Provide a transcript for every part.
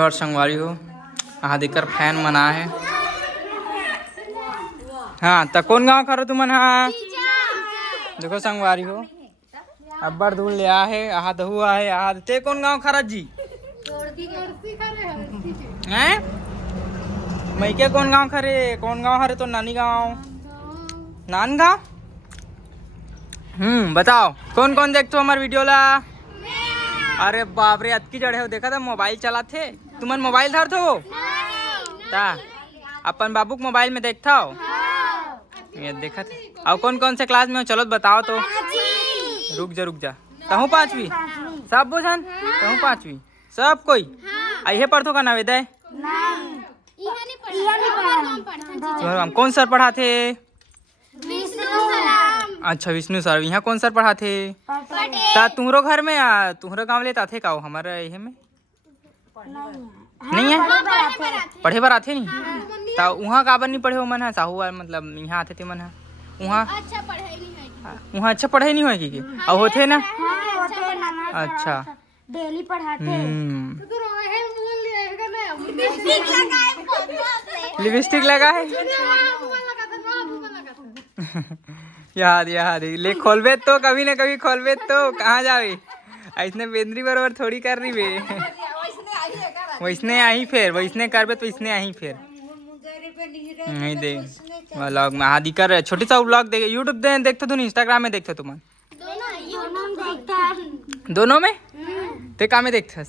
और संगवारी हो हाँ देकर फैन मना है। हाँ तो कौन गाँव खरो तुमन हाँ देखो संगवारी हो अब्बर धूल ले आ है आहा दहु है आहा ते कौन गाँव खरत जी हैं मैं के कौन गाँव खरे कौन गाँव हरे तो नानी गाँव नान गाँव बताओ कौन कौन देखते हो हमारे वीडियो ला। अरे बाप रे अतकी जड़े हो देखा था मोबाइल चला थे तुमन मोबाइल धर थो ता अपन बाबू के मोबाइल में देखता हो ये देखा थे और कौन कौन से क्लास में हो चलो बताओ तो रुक जा तहु पांचवी सब बुझन तहु पांचवी सब कोई आइए पढ़तो का नवेदय कौन सर पढ़ाते अच्छा विष्णु सर यहाँ कौन सर पढ़ाते ता तुम्हारो घर में तुम्हारे गाँव ले आते का हमारे ये में नहीं है पढ़े बर आते नहीं ता वहाँ काबर नहीं पढ़े हो मन है साहू मतलब यहाँ आते थे मन है वहाँ अच्छा पढ़ाई नहीं होगी कि और होते ना अच्छा डेली पढ़ाते लिपस्टिक लगा है याद ले खोलबे तो कभी ना कभी खोलबे तो कहाँ जावे ऐसने बेंद्री बरोबर थोड़ी कर रही बे वैसने आई फिर वैसने करबे तो इसने आई फिर नहीं दे व्लॉग में आदि कर छोटी सा व्लॉग देख यूट्यूब देखते तुम इंस्टाग्राम में देखते तुम दोनों में ते का में देखते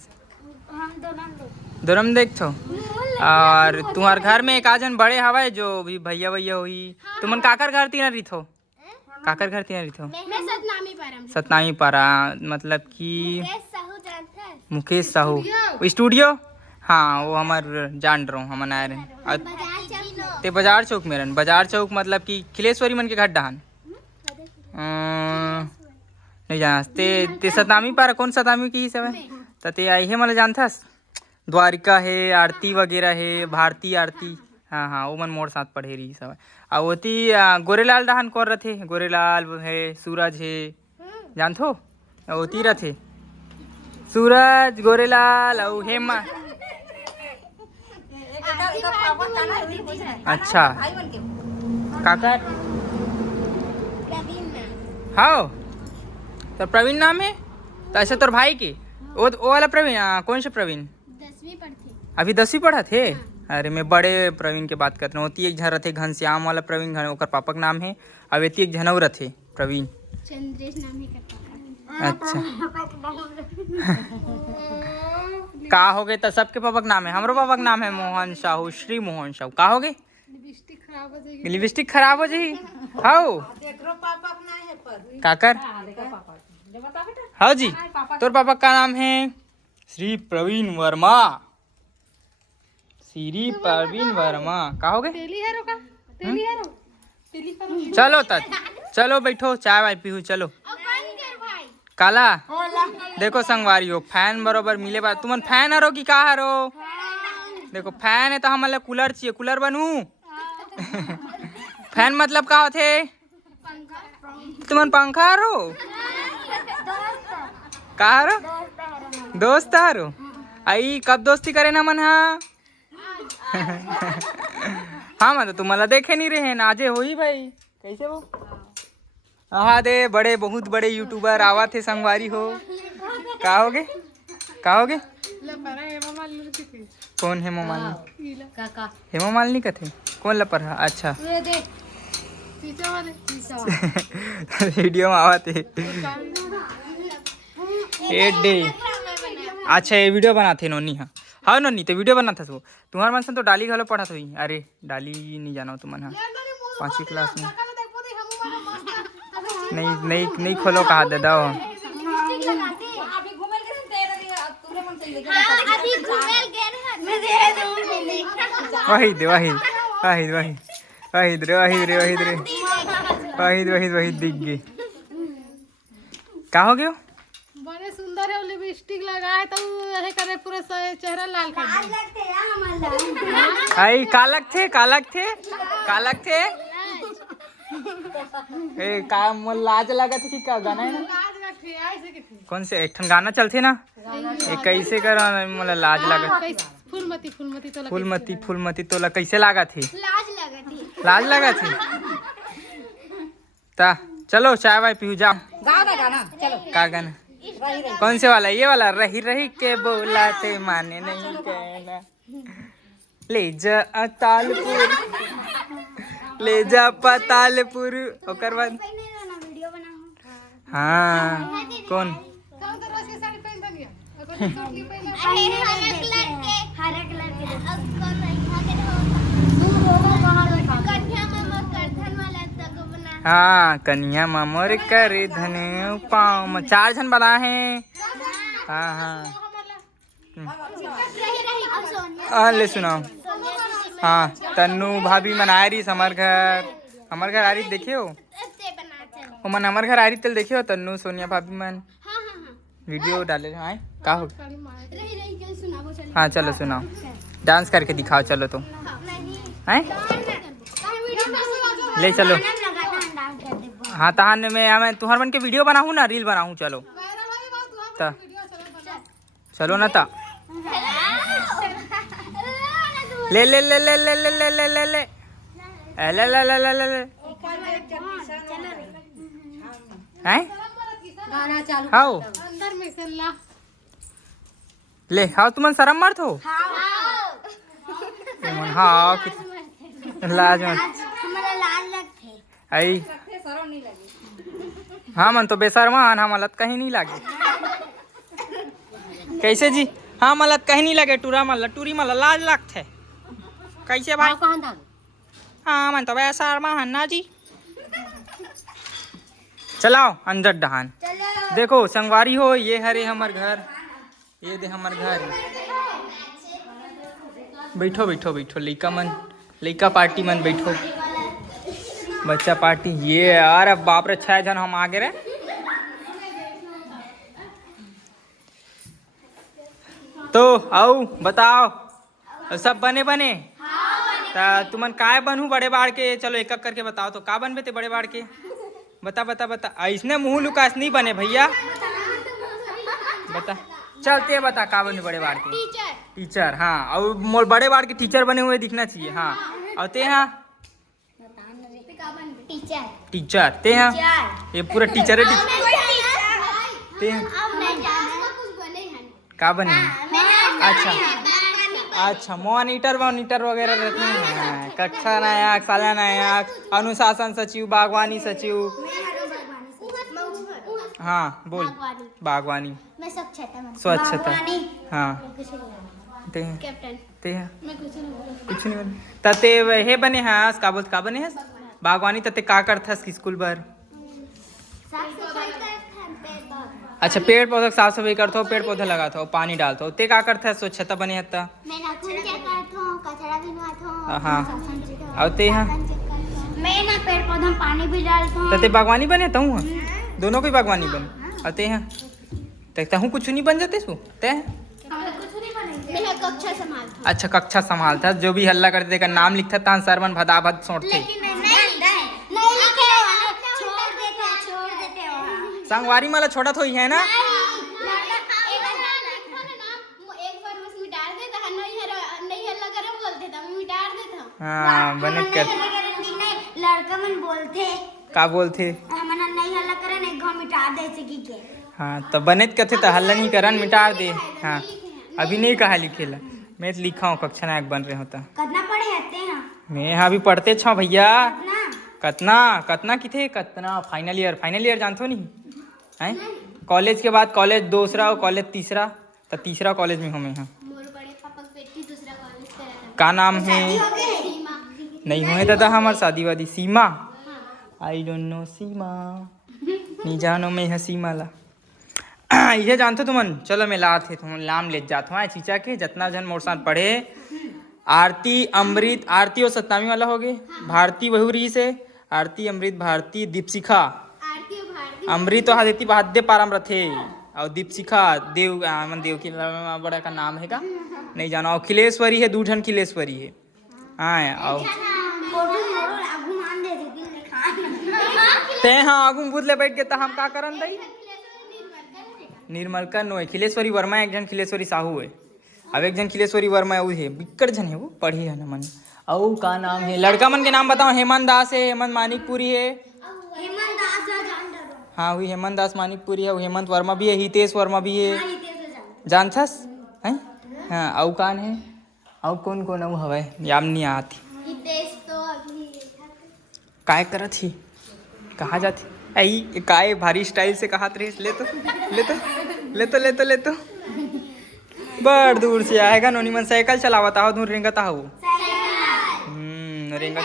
दोनों में देखते और तुम्हारे घर में एक आजन बड़े हवा जो भी भैया हुई तुमन काकर घर तीन रही थो काकर घर तीन रही थो सतनामी पारा मतलब कि मुकेश साहू स्टूडियो हाँ वो हमार जान रहा हूँ हम आए रहे ते बाजार चौक में रहन बाजार चौक मतलब कि खिलेश्वरी मन के घर डहान नहीं जाना ते सतनामी पारा कौन सतनामी की सब है ते आई है मतलब जानथस द्वारिका है आरती वगैरह है भारती आरती हाँ वो मन मोर साथ पढ़े रही सब और होती गोरेलाल दहान कौन रथे गोरेलाल है सूरज है जानथो होती रथे सूरज गोरेलाल और हेमा अच्छा काकर हाँ तो प्रवीण नाम है तो ऐसे तोर भाई के वो वाला प्रवीण कौन से प्रवीण अभी 10वीं पढ़ा थे अरे मैं बड़े प्रवीण के बात करता हूँ होती एक झन रथे घनश्याम वाला प्रवीण ओकर पापा का नाम है अब एती एक झनऊ रथे प्रवीण चंद्रेश नाम है अच्छा का हो गए तो सबके पापा का नाम है हमारे पापा का नाम है मोहन साहू श्री मोहन साहू का हो गए लिपस्टिक खराब हो जाएगी हाउ काकर हाँ जी तोर पापा का नाम है श्री प्रवीण वर्मा श्री प्रवीण वर्मा का हो गए चलो तक चलो बैठो चाय वाय पीहू चलो काला देखो संगवारी हो फैन बरोबर मिले बात तुमन फैन हरो कि का हरो देखो फैन है तो हमारे कूलर चाहिए कूलर बनू फैन मतलब का होते तुमन पंखा हरो का हरो दोस्त हरो आई कब दोस्ती करे ना मन हाँ मतलब तुम मला देखे नहीं रहे ना आजे हो ही भाई कैसे वो हाँ दे बड़े बहुत बड़े यूट्यूबर आवा थे संगवारी हो का होगे कौन हेमा मालिनी हेमा मालिनी का थे कौन लपर है अच्छा वीडियो में आवा थे अच्छा ये वीडियो बनाते नोनी हाँ नोनी तो वीडियो बनाता था तुम्हारे मन से तो डाली घलो पढ़ा थी अरे डाली नहीं जाना तुमन हाँ 5वीं क्लास में नहीं खोलो कहा दे दो वही दिख गई का हो गयो बड़े सुंदर है लिपस्टिक लगाए तो ऐसे करे पूरा चेहरा लाल कर दे आई कालक थे ए का मोर लाज लगा थे कि का गाना है ना कौन से एक गाना चलते ना कैसे कर मोला लाज लगा फूलमती तो फूलमती तोला कैसे लागा थी? लाज लगा थी। लाज लगा थी ता चलो चाय वाय पीऊ जाओ। गाओ ना गाना चलो। का गाना? कौन से वाला? ये वाला रही रही के बोलाते माने नहीं कहना, ले जा तालपुर, ले जा पतालपुर। ओकर बाद वीडियो बनाऊं। हाँ कौन? हरे कलर के हाँ कन्या ममोर कर धन पाँव में 4 जन बना है। हाँ हाँ ले सुनाओ। हाँ तन्नू भाभी मन आ रही हमार घर आ रही देखियो। मन हमार घर आ रही तल देखियो तन्नू सोनिया भाभी मन वीडियो डाले आए का हो। हाँ चलो सुनाओ, डांस करके दिखाओ चलो तो हैं ले चलो। हाँ तहान में मैं तुम्हार बन के वीडियो बनाऊँ ना, रील बनाऊँ चलो ता चलो ना ता ले ले ले ले ले ले ले ले ले ले ले ले ले ले ले ले हैं गाना चालू हाउ अंदर में चला ले हाउ तुमन शर्म मत हो। हाँ लाज मत हमारा लाज लगते। आई शर्म नहीं लगी। हाँ मन तो बेशर्मान हम अलत कहीं नहीं लागे। कैसे जी? हाँ मलत कहीं नहीं लगे टूरा मल टूरी मल लाज लगते कैसे भाई? हाँ मन तो बेशर्मान ना जी। चलाओ अंदर डहान देखो संगवारी हो, ये हरे हमर घर, ये दे हमर घर। बैठो बैठो बैठो लइका मन, लइका पार्टी मन बैठो, बच्चा पार्टी। ये यार बाप रे 6 जन हम आगे रे। तो आओ बताओ सब बने बने ता तुमन काय बनू बड़े बाड़ के? चलो एक एक करके बताओ तो का बनबे ते बड़े बाड़ के? बता बता बता। ऐसने मुँह लुकास नहीं बने भैया, बता चलते बता का बने बड़े बाड़ के? टीचर। हाँ और मोर बड़े बाड़ के टीचर बने हुए दिखना चाहिए। हाँ और ते हाँ टीचर ते हाँ ये पूरा टीचर है। ते का बने हैं? अच्छा मॉनिटर वगैरह रहते हैं। कक्षा नायक, साला नायक, अनुशासन सचिव, बागवानी सचिव। हाँ बोल। बागवानी मैं स्वच्छता। हाँ ते कुछ नहीं बने तते हे बने हस का बोलत का बने हस बागवानी तते का करथस स्कूल बर? अच्छा पेड़ पौधा साफ सफाई करते हो, पेड़ पौधा लगाते हो, पानी डालते हो। ते का करते है स्वच्छता बने हत्ता? हाँ और ते हाँ मैं ना पेड़ पौधा में पानी भी डालता हूँ। तते बागवानी बने हूँ दोनों की बागवानी बने। और ते हाँ देखता हूँ कुछ नहीं बन जाते सु ते कक्षा संभालता। अच्छा कक्षा संभालता, जो भी हल्ला करते का नाम लिखता था सरवन भदाभद सोचते। संगवारी माला छोटा तो ही है ना। हाँ बने कर लड़का मन बोलते का बोलते हमना नहीं हल्ला करे नहीं घर मिटा दे सकी के। हाँ तो बने कहते तो हल्ला नहीं करन मिटा दे। हाँ अभी नहीं कहा लिखेला, मैं तो लिखा हूँ कक्षा नायक बन रहे होता। कितना पढ़े आते हैं? मैं हाँ अभी पढ़ते छो भैया। कितना कतना किथे कतना फाइनल ईयर जानते हो नहीं हैं? कॉलेज के बाद कॉलेज दूसरा और कॉलेज तीसरा, तो तीसरा कॉलेज में हूँ मैं। हाँ का नाम है? नहीं हुए दादा हमार शादी वादी। सीमा आई डोंट नो सीमा नहीं जानो मैं है सीमा ला ये जानते तुमन। चलो मैं ला थे तुम नाम ले जाता हूँ चीचा के जितना जन मोर साथ पढ़े। आरती अमृत, आरती और सतनामी वाला हो गए। भारती बहुरी से आरती अमृत भारती दीपशिखा अमृत और आदित्य बहादे पारम रथे और दीपशिखा देव मन देव की बड़ा का नाम है का नहीं जाना। और खिलेश्वरी है, दूठन खिलेश्वरी है। हाँ और ते हाँ आगू बुध ले बैठ के तो हम का करन दई? निर्मल का नो है खिलेश्वरी वर्मा, एक जन खिलेश्वरी साहू है। अब एक जन खिलेश्वरी वर्मा है, वो है बिक्कड़ जन है, वो पढ़ी है ना मन। औ का नाम है, लड़का मन के नाम बताओ। हेमंत दास है, हेमंत मानिकपुरी है। हेमंत दास जान डरो। हाँ वही हेमंत दास मानिकपुरी है, वो हेमंत वर्मा भी है, हितेश वर्मा भी है। हाँ इते से जान। जानथस हैं? हाँ औ कान है, औ कौन कौन औ हवे याम नहीं आती। हितेश तो अभी काय करत ही, कहाँ जाती आई काय भारी स्टाइल से कहा रही। ले तो ले तो ले तो ले तो ले तो बड़ दूर से आएगा। नोनी मन साइकिल चलावता हो, दूर रेंगता हो। रेंगत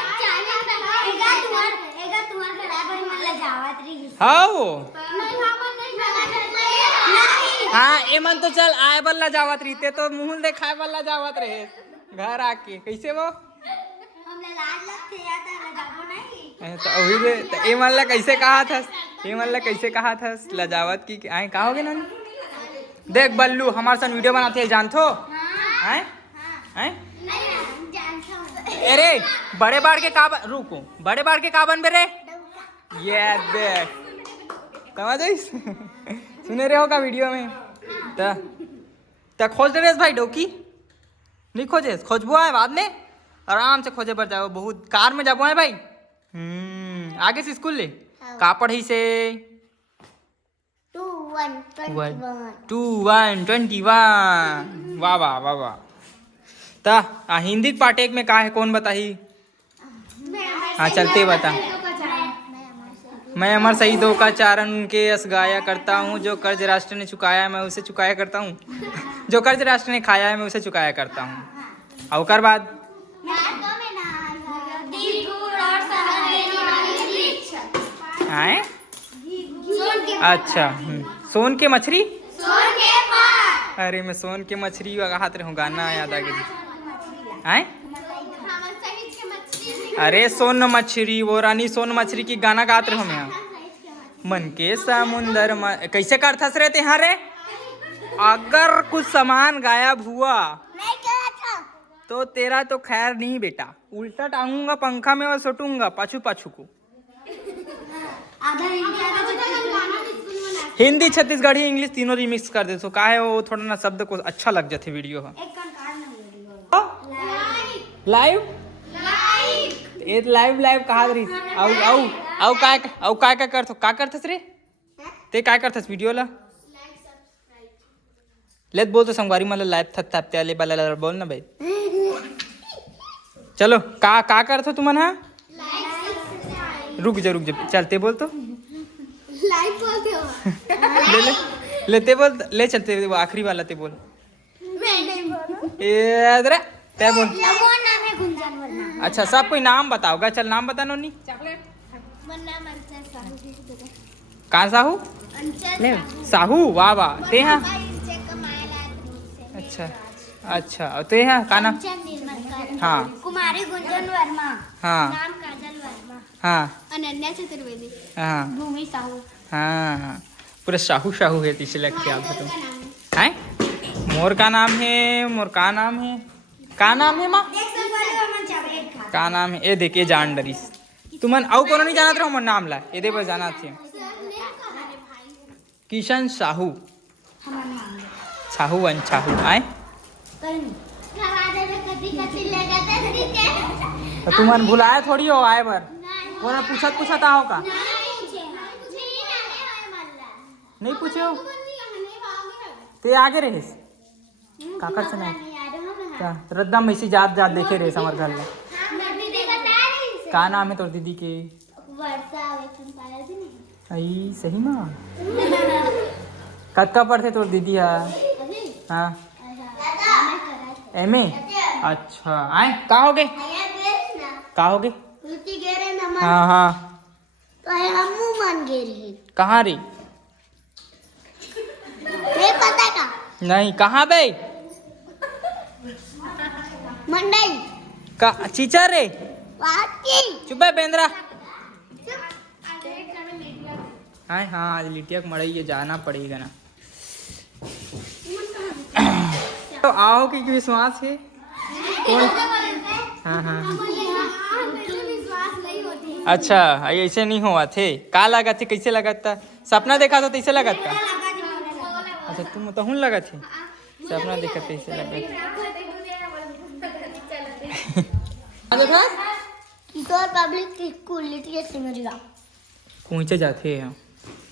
एगा तुम्हार बराबर मन ल जावत रही। हाँ हाँ एमन तो चल आए बल्ला जावत रहीते, तो मुंह देखाए बल्ला जावत रहे घर आके। कैसे वो हमने लाज लगते या त जाबो नहीं। तो अभी दे तो ए मन ला कैसे कहा था, ए मन ला कैसे कहा था लजावत की आए कहोगे ना। देख बल्लू हमारे साथ वीडियो बनाते हैं जानथो हैं हैं। अरे बड़े बार के का रुको, बड़े बार के का बनबे रे। ये देख समझ आइस सुने रहे हो का वीडियो में। त खोज रहे भाई डोकी नहीं खोजे, खोजबो है बाद में आराम से खोजे पर जाओ। बहुत कार में जाबो है भाई। आगे से स्कूल ले का पढ़ी से 2121 वाह वाह वाह वाह। ता हिंदी पार्ट एक में का है कौन बताही। हाँ चलते बता। मैं अमर शहीदों का चारण उनके यश गाया करता हूँ, जो कर्ज राष्ट्र ने चुकाया है मैं उसे चुकाया करता हूँ। जो कर्ज राष्ट्र ने खाया है मैं उसे चुकाया करता हूँ। और कर बाद आए अच्छा सोन के मछली। अरे मैं सोन के मछली हाथ रहूँ, गाना याद आ गया। आए अरे सोन मछली वो रानी सोन मछली की गाना गाते रहो मैं। मन के समुंदर कैसे करथस रहते हैं रे। अगर कुछ सामान गायब हुआ तो तेरा तो खैर नहीं बेटा, उल्टा टांगूंगा पंखा में और सुटूंगा पाछू पाछू को। हिंदी छत्तीसगढ़ी इंग्लिश तीनों रिमिक्स कर दे तो का है वो थोड़ा ना शब्द को अच्छा लग जाते वीडियो। लाइव ये लाइव लाइव कहा रही। औ काय करथो का करथस रे ते काय करथस वीडियो ला लेत बोल तो संगवारी मतलब लाइव थप ते ले बाला बोल ना भाई। चलो का करथो तुमन। हाँ रुक जा चलते बोल तो लाइव बोलते हो ले लेते बोल ले चलते वो आखिरी वाला ते बोल। मैं नहीं बोलूं। ए अरे ते बोल। वो नाम है गुंजन वर्मा। अच्छा सब कोई नाम बताओगा, चल नाम बता नोनी। वरना अंचल साहू। कहाँ साहू ले साहू वाह वाह ते हाँ। अच्छा अच्छा और ते हाँ का नाम। हाँ कुमारी गुंजन वर्मा। हाँ नाम काजल वर्मा। हाँ अनन्या चतुर्वेदी। हाँ भूमि साहू। हाँ हाँ पूरा शाहू शाहू है तीसरे लगते आप बताओ हैं। मोर का नाम है, मोर का नाम है, का नाम है माँ का नाम है। ए देख ये जान डरीस तुमन औ कोनो नहीं जानत रहो मोर नाम ला ये दे बस जाना थे। किशन साहू साहू वन साहू आए तो तुमन भुलाए थोड़ी हो आए बर कोनो पूछत आओ का नहीं पूछे हो ते आगे रहे काकर से नहीं रद्दा में इसी जात देखे रहे हमारे घर में। का नाम है तोर दीदी के। आई सही माँ कद का पढ़ते तोर दीदी है। हाँ एम ए अच्छा आए का हो गए हाँ हाँ कहाँ रे पता का नहीं कहाँ बे मंडई का चीचा रे चुप है बेंद्रा। हाँ आज लिटिया को मड़ाई जाना पड़ेगा ना। तो आओ कि विश्वास है कौन। हाँ हाँ अच्छा ऐसे नहीं हुआ थे का लगा थे कैसे लगा था सपना देखा था कैसे लगा था। अच्छा तुम तो लगा थे सपना दिखते इसे लगे किशोर पब्लिक स्कूल लिटिया सिमरिया। कौन जाते हैं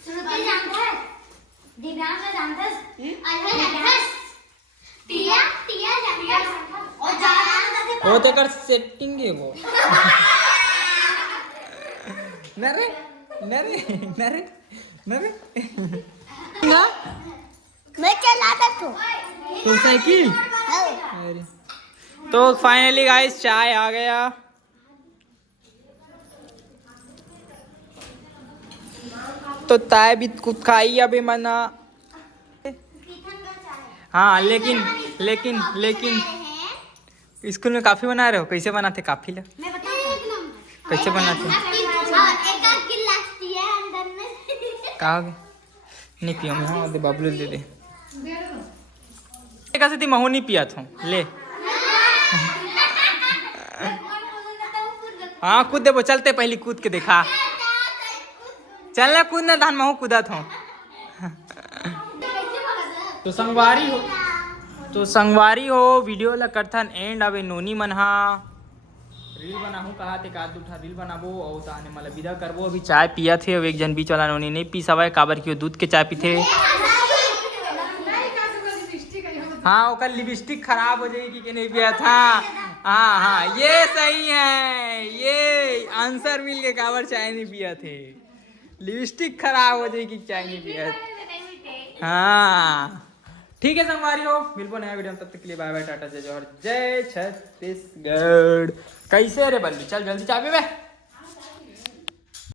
श्रुति जानता है, दिव्यांश जानता है, अजय जानता है, टिया टिया जानता है और जाना वो तो कर सेटिंग है वो नरे नरे नरे नरे ना मैं चलाता हूँ। तो साइकिल। अरे तो फाइनली गाइस चाय आ गया। तो ताय भी कुछ खाई अभी मना। हाँ लेकिन लेकिन लेकिन स्कूल में काफी बना रहे हो, कैसे बनाते काफी ला? मैं बताऊँ कैसे बनाते एक आध गिलास दिया अंदर में। कहा नहीं पिया मैं, दे बाबलू दे दे कैसे थी महू नहीं पिया था ले। हाँ कूद दे वो, चलते पहले कूद के देखा, चलना कूदना धान महू कूदा था। तो संगवारी हो वीडियो ला करथन एंड अबे नोनी मन हा रील बनाहू कहा थे का दूठा रील बनाबो और ताने मला विदा करबो। अभी चाय पिया थे, एक जन बीच वाला नोनी नहीं पी सवाए काबर की दूध के चाय पीते। हाँ ओकर लिपस्टिक खराब हो जाएगी कि नहीं पिया था। हाँ हाँ ये सही है, ये आंसर मिल के काबर चाय नहीं पिया थे, लिपस्टिक खराब हो जाएगी चाय नहीं पिया। हाँ ठीक है संगवारी हो, मिलबो नया वीडियो में, तब तक के लिए बाय बाय टाटा जय जौहर जय छत्तीसगढ़। कैसे रे बल्लू चल जल्दी चाबी में।